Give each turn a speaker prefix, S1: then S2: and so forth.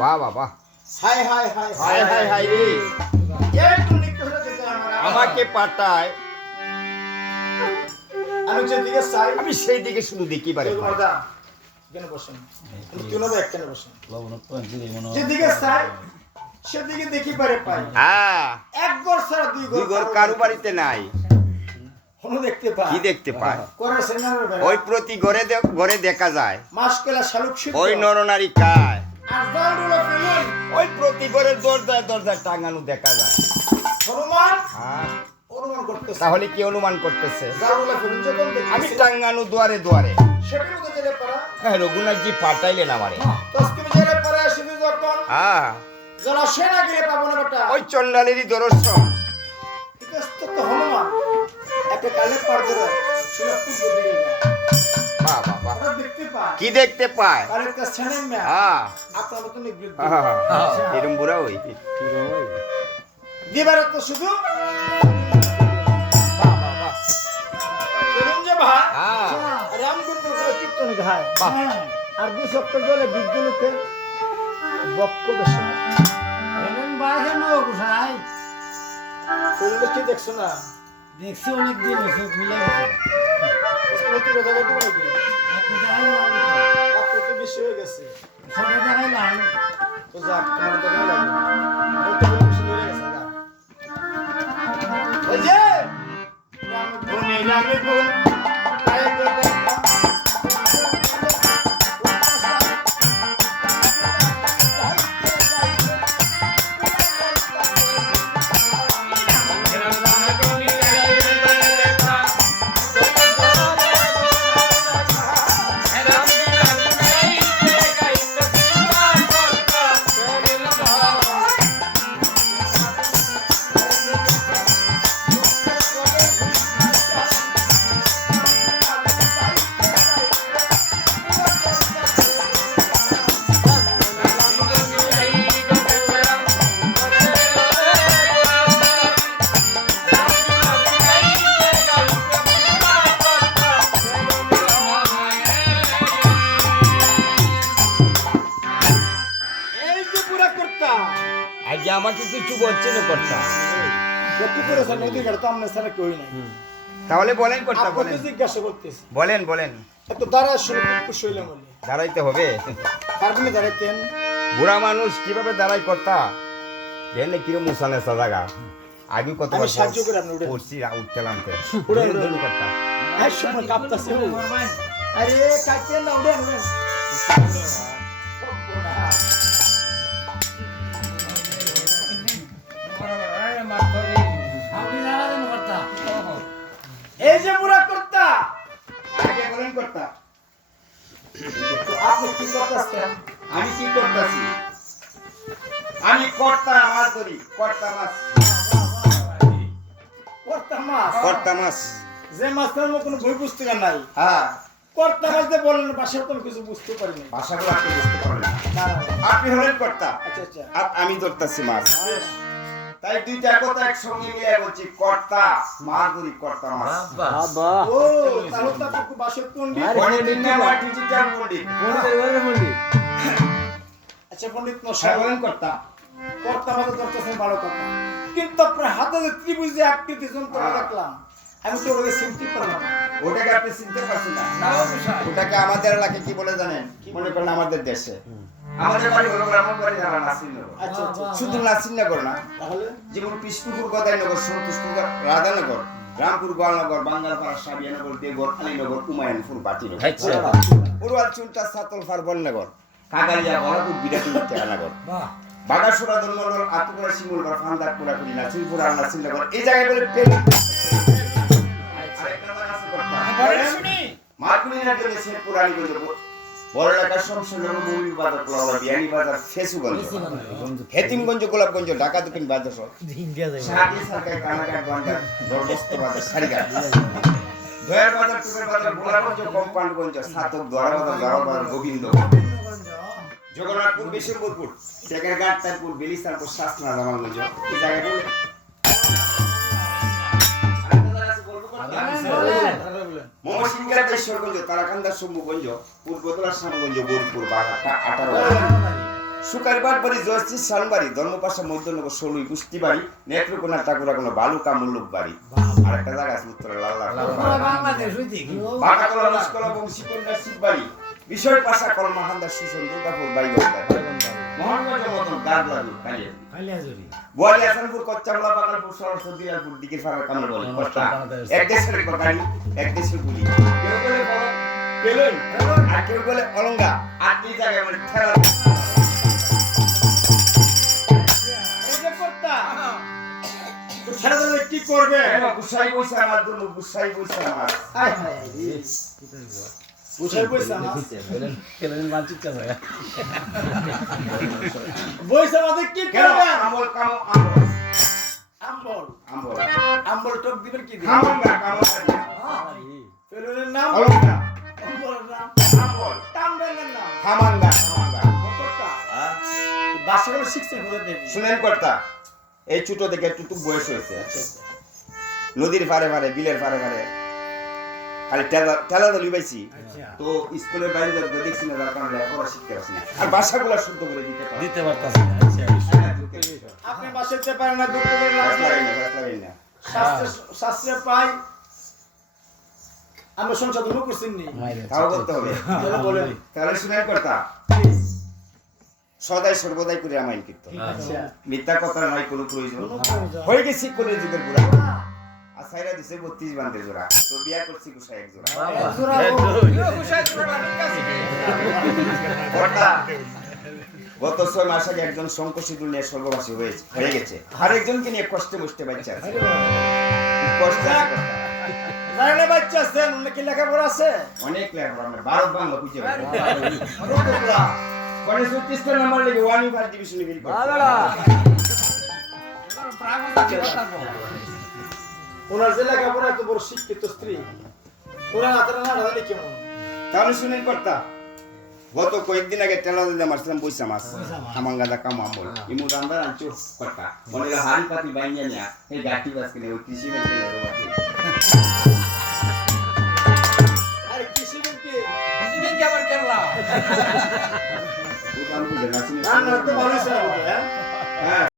S1: বাহ বাহ বাহ।
S2: হাই হাই হাই।
S1: হাই হাই হাই রে।
S2: একটু নিকটে হলে যেতে আমার
S1: আমাকে পাঠায়।
S2: আমি যেদিকে চাই
S1: আমি সেই দিকে শুধু দেখি পারে
S2: কেন বসেন। তুই না এক কেন বসেন। যেদিকে চাই সেদিকে দেখি পারে পাই
S1: হ্যাঁ।
S2: এক ঘর ছাড়া দুই ঘর
S1: দুই ঘর কারু বাড়িতে নাই।
S2: দেখতে পাই
S1: কি দেখতে পায়?
S2: করে
S1: ওই প্রতি ঘরে ঘরে দেখা যায়।
S2: মাস কেলা শালুক
S1: ওই নরনারী
S2: ফেলুন
S1: ওই প্রতি ঘরের দরজায় দরজায় টাঙানো দেখা যায়।
S2: হনুমান?
S1: হ্যাঁ।
S2: অনুমান করতেছে।
S1: তাহলে কি অনুমান করতেছে? আমি টাঙ্গানো দুয়ারে দুয়ারে। হ্যাঁ রঘুনাথজি পাঠাইলেন আমারে। হ্যাঁ। ওই চন্ডালেরই দর্শন।
S2: একটা কালে পার ধরে
S1: বাহ বাহ বাহ। কি দেখতে পায়? হ্যাঁ এরম বুড়া ওই
S2: দিবার তো শুধু।
S1: হ্যাঁ।
S2: আর দু সপ্তাহ জলে বিদ্যুলকে বক্ক বেশি
S3: এলেন নয় কোথায়
S2: দেখছ না?
S3: দেখছি অনেক দিন
S2: বেশি হয়ে গেছে।
S3: নাই
S2: তো যাক তোমার তো কেমন লাগে
S1: আগে আমাকে কিছু বলছে না কর্তা। তাহলে বলেন কর্তা বলেন।
S2: জিজ্ঞাসা করতেছি।
S1: বলেন বলেন।
S2: এত দাঁড়া শুনে খুব খুশি হইলাম
S1: দাঁড়াইতে হবে।
S2: পারবেন দাঁড়াইতেন।
S1: বুড়া মানুষ কীভাবে দাঁড়াই কর্তা? দেন কিরম মুসানে সাজাগা আগে কত
S2: আমি সাহায্য করে আপনি উঠেন।
S1: উঠছি উঠতেলাম তো।
S2: উঠেন,
S1: ধরুন, কর্তা।
S2: আরে কাটছেন না উঠেন।
S1: আমি কর্তা মাছ ধরি কর্তা মাছ।
S2: কর্তা মাছ?
S1: কর্তা মাছ।
S2: যে মাছের মতো কোনো বই পুস্তক নাই।
S1: হ্যাঁ।
S2: কর্তা মাছ দিয়ে বলেন বাসার কোনো কিছু বুঝতে পারিনি
S1: ভাষাগুলো আপনি বুঝতে পারলেন
S2: না। না, না।
S1: আপনি হলেন কর্তা।
S2: আচ্ছা আচ্ছা।
S1: আর আমি ধরতেছি মাছ। তাই দুইটা কথা একসঙ্গে মিলিয়ে বলছি কর্তা মাছ ধরি কর্তা মাছ।
S2: ও তাহলে তো আপনি খুব পণ্ডিত।
S1: পণ্ডিত না আমার ডিজিটাল পণ্ডিত।
S2: আচ্ছা পণ্ডিত
S1: হ্যাঁ
S2: মশাই
S1: কর্তা।
S2: কর্তা মাছ ধরতেছেন ভালো কথা। কিন্তু আপনার হাতে যে ত্রিভুজ আকৃতি যন্ত্র। দেখলাম আমি তো ওকে চিনতে পারলাম
S1: ওটাকে আপনি চিনতে পারছেন না। ওটাকে আমাদের এলাকায় কি বলে জানেন? মনে করেন আমাদের দেশে। আমাদের বাড়ি হলো ব্রাহ্মণবাড়ি যারা নাসিরনগর
S2: আচ্ছা
S1: শুধু নাসিরনগর না।
S2: তাহলে?
S1: যেমন কৃষ্ণপুর গদাইনগর সন্তোষপুর রাধানগর রামপুর গোয়ালনগর বাঙ্গালপাড়া সাবিয়ানগর দেবগর আলীনগর উমায়নপুর বাটিনগর। চুনটা সাতলফার বননগর বিরাটুর টেকানগর বাগাসুরা দলমন্ডল আতুকুরা শিমুলগর ফান্দার পুরাকুড়ি নাসিরপুর আর নাসিরনগর এই জায়গায় বলে বিয়ানি বাজার ফেসুগঞ্জ হেতিমগঞ্জ গোলাপগঞ্জ ঢাকা দক্ষিণ বাজার কানাঘাট দরবস্ত বাজার সারিঘাট। দয়ার বাজার বাজার গোলাপগঞ্জ কম্পাউন্ডগঞ্জ সাতক গোবিন্দ জগন্নাথপুর বিশ্বপুরপুর টেকের ঘাট তারপুর বেলিস্তানপুর শাসনা জামালগঞ্জ এই জায়গায় বলে মমসিংহার তারাকান্দা শম্ভুগঞ্জ পূর্বতলা শ্যামগঞ্জ বোলপুর বাঘাটা আটারো সুকারবাট বাড়ি। জয়শ্রী সালবাড়ি ধর্মপাশা মধ্যনগর ষোলই কুষ্টি বাড়ি নেত্রকোনা টাকুরা কোনো বালুকা মুল্লুক বাড়ি আর একটা জায়গা আছে উত্তরে
S3: বাংলাদেশ
S1: বিষয় পাশা কলমাহান্দার সুসন দুর্গাপুর বাইগঞ্জার মোহনগঞ্জের মতন গাগলাদু কালিয়া
S3: খালি হাজুরি
S1: আসানপুর কচ্চামলা বাগানপুর সরস্বতী দিনাজপুর দিকে ফারার কামড় বলে কষ্টা এক দেশের বাঙালি এক দেশের গুলি কেউ বলে বলো আর কেউ বলে অলঙ্গা আর এই জায়গায় মানে ঠেলা
S2: এই যে কর্তা, তো ছেড়ে দিলে কি করবে
S1: গুসাই বইছে আমার জন্য গুসাই বইছে আমার
S2: আম্বল টক দিবেন কি দিবেন? নাম?
S1: শুনেন কর্তা এই ছোট থেকে একটু বয়স হয়েছে। নদীর পারে পারে বিলের পারে পারে খালি দলি পাইছি
S3: আচ্ছা।
S1: তো স্কুলের বাইরে দেখছি না তার কারণে লেখাপড়া শিখতে পারছি না। আর ভাষাগুলো শুদ্ধ করে দিতে পারি
S4: দিতে পারতাছি না আচ্ছা,
S2: আপনি বাসা যেতে পারেন না দুঃখ করে লাভ
S1: লাগে না, ভাষা
S2: শাস্ত্রে শাস্ত্রে পাই। আমরা সংশোধন নি।
S1: তাও করতে হবে।
S2: তাহলে
S1: শুনেন কর্তা সদাই সর্বদাই করে আমায় কীর্তন।
S2: আচ্ছা
S1: মিথ্যা কথা নয় কোনো প্রয়োজন।
S3: কোনো প্রয়োজন।
S1: হয়ে গেছি কোন যুগের বুড়া আর সাইরা দিছে বত্রিশ বান্ধে জোড়া। তো বিয়া করছি কুসাই এক জোড়া।
S3: এক জোড়া ও।
S1: কর্তা, গত ছয় মাস আগে একজন শঙ্কশিদুল নিয়ে স্বর্গবাসী হয়েছে হয়ে গেছে। আর একজনকে নিয়ে কষ্টে বসতে বাচ্চা আছে। কষ্টে আছে। কর্তা।
S2: জানেন না বাচ্চা আছেন অনেক লেখাপড়া আছে?
S1: অনেক লেখাপড়া আমরা ভারত বাংলা খুঁজে গণেশ উত্তিষ্ট নাম্বার লেগে ওয়ান
S2: ওনার যে লেখাপড়া এত বড় শিক্ষিত স্ত্রী ওরা হাতের না জানে কেমন
S1: তাহলে শুনেন কর্তা গত কয়েকদিন আগে টেলা দিলাম আসলাম পয়সা মাছ
S3: পয়সা মাছ।
S1: কাম আমল। ইমু রান্দার আনছো কর্তা? মনে হলো হাড়ি পাতি বাইঙ্গা নিয়া এই গাঠি বাস কিনে ওই কৃষি মেয়ে চলে যাব
S2: কৃষি কি
S1: ও তো না,
S2: তো ভালো হ্যাঁ।